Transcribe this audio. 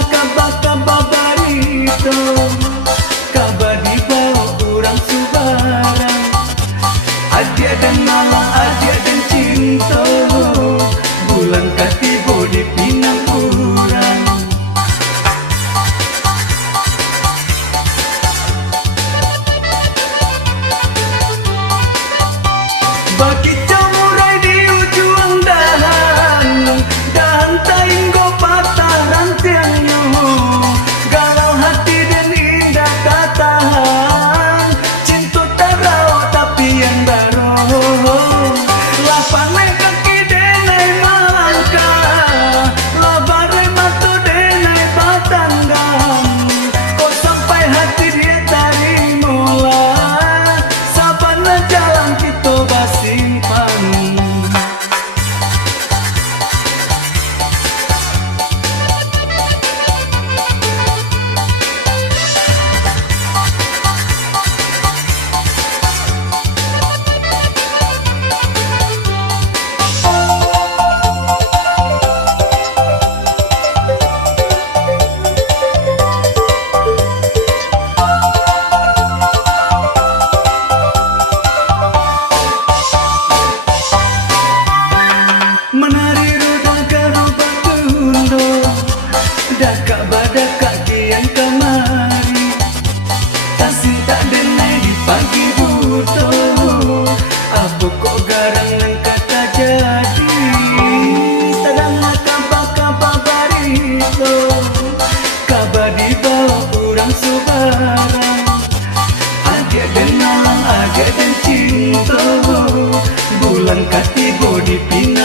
kabar barito, kabar di bawah kurang subarang. Adia dan malam, adia dan cinta, bulan katibo di pinang kurang. Bagi camurai di ujung dahan, dahan tainggo patah rantiangnya. Galau hati dan indah katahan, cinta tarawak tapi yang baru. Lapane kaki denai malangkah, labare matu denai patanggam. Kau sampai hati dia tarimola, sabana jalan kita simpan. Menari roda garuba tundo, dakak badakak kian kemari. Tasing tak denai di pagi buto, apa kok garang nang kata jadi. Sedang kabar barito, kabar di bawah kurang subarang. Adia dan malam, adia dan cinta, bulan katibo di pinang